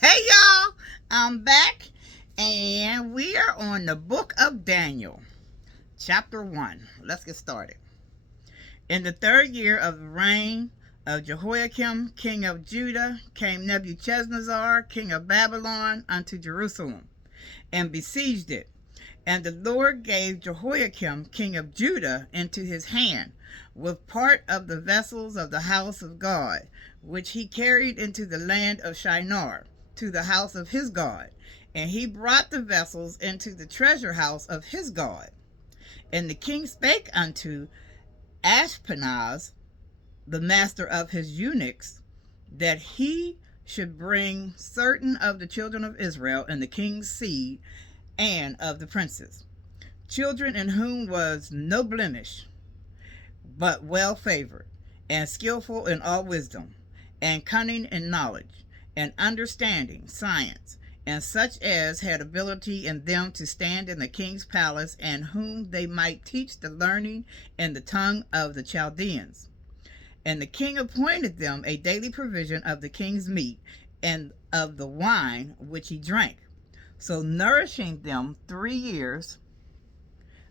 Hey y'all, I'm back and we are on the book of Daniel, chapter 1. Let's get started. In the third year of the reign of Jehoiakim, king of Judah, came Nebuchadnezzar, king of Babylon, unto Jerusalem and besieged it. And the Lord gave Jehoiakim, king of Judah, into his hand, with part of the vessels of the house of God, which he carried into the land of Shinar, to the house of his God. And he brought the vessels into the treasure house of his God. And the king spake unto Ashpenaz, the master of his eunuchs, that he should bring certain of the children of Israel and the king's seed and of the princes, children in whom was no blemish, but well favored, and skillful in all wisdom, and cunning in knowledge, and understanding science, and such as had ability in them to stand in the king's palace, and whom they might teach the learning in the tongue of the Chaldeans. And the king appointed them a daily provision of the king's meat and of the wine which he drank, so nourishing them 3 years,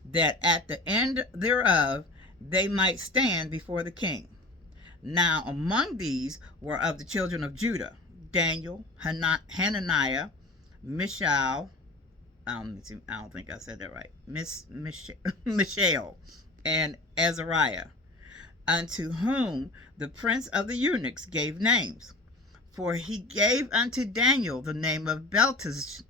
that at the end thereof they might stand before the king. Now among these were of the children of Judah Daniel, Hananiah, Mishael, I don't think I said that right, Mishael, and Azariah, unto whom the prince of the eunuchs gave names. For he gave unto Daniel the name of Belteshazzar.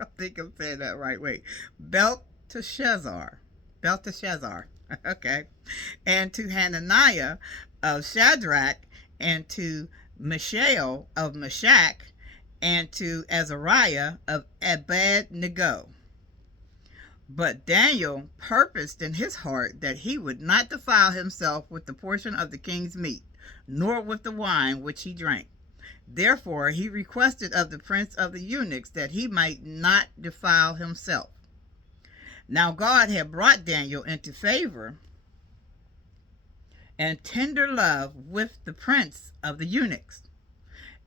I think I'm saying that right. Wait. Belteshazzar. Belteshazzar. Okay. And to Hananiah of Shadrach, and to Mishael of Meshach, and to Azariah of Abednego. But Daniel purposed in his heart that he would not defile himself with the portion of the king's meat, nor with the wine which he drank. Therefore he requested of the prince of the eunuchs that he might not defile himself. Now God had brought Daniel into favor and tender love with the prince of the eunuchs.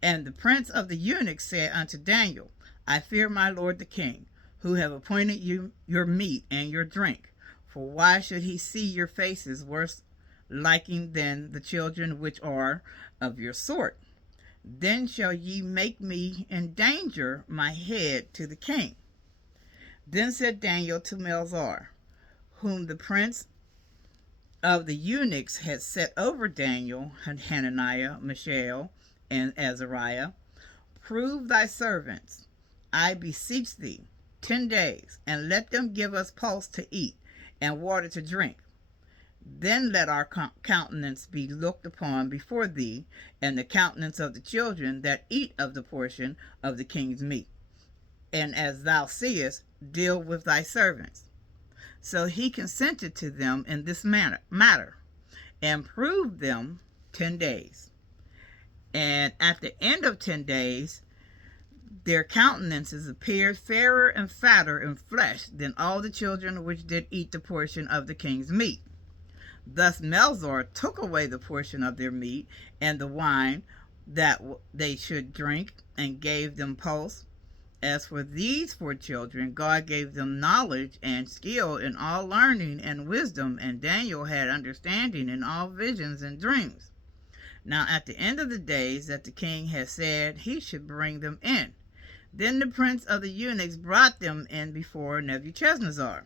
And the prince of the eunuchs said unto Daniel, I fear my lord the king, who have appointed you your meat and your drink. For why should he see your faces worse liking than the children which are of your sort? Then shall ye make me endanger my head to the king. Then said Daniel to Melzar, whom the prince of the eunuchs had set over Daniel, Hananiah, Mishael, and Azariah, prove thy servants, I beseech thee, 10 days, and let them give us pulse to eat, and water to drink. Then let our countenance be looked upon before thee, and the countenance of the children that eat of the portion of the king's meat. And as thou seest, deal with thy servants. So he consented to them in this matter, and proved them 10 days. And at the end of 10 days, their countenances appeared fairer and fatter in flesh than all the children which did eat the portion of the king's meat. Thus Melzar took away the portion of their meat and the wine that they should drink, and gave them pulse. As for these 4 children, God gave them knowledge and skill in all learning and wisdom, and Daniel had understanding in all visions and dreams. Now at the end of the days that the king had said he should bring them in, then the prince of the eunuchs brought them in before Nebuchadnezzar.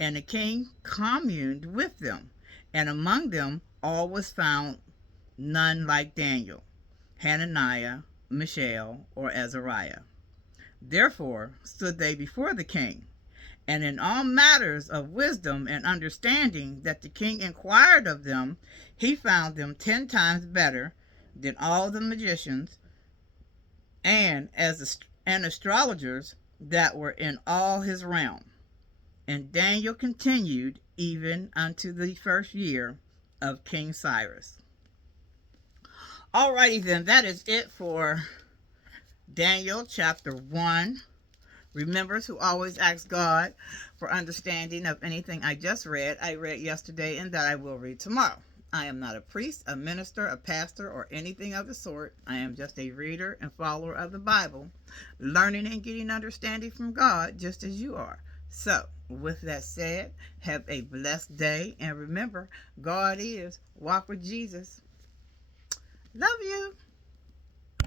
And the king communed with them, and among them all was found none like Daniel, Hananiah, Mishael, or Azariah. Therefore stood they before the king, and in all matters of wisdom and understanding that the king inquired of them, he found them 10 times better than all the magicians and astrologers that were in all his realm. And Daniel continued even unto the first year of King Cyrus. Alrighty then, that is it for Daniel chapter 1. Remember to always ask God for understanding of anything I just read, I read yesterday, and that I will read tomorrow. I am not a priest, a minister, a pastor, or anything of the sort. I am just a reader and follower of the Bible, learning and getting understanding from God just as you are. So, with that said, have a blessed day, and remember, God is. Walk with Jesus. Love you.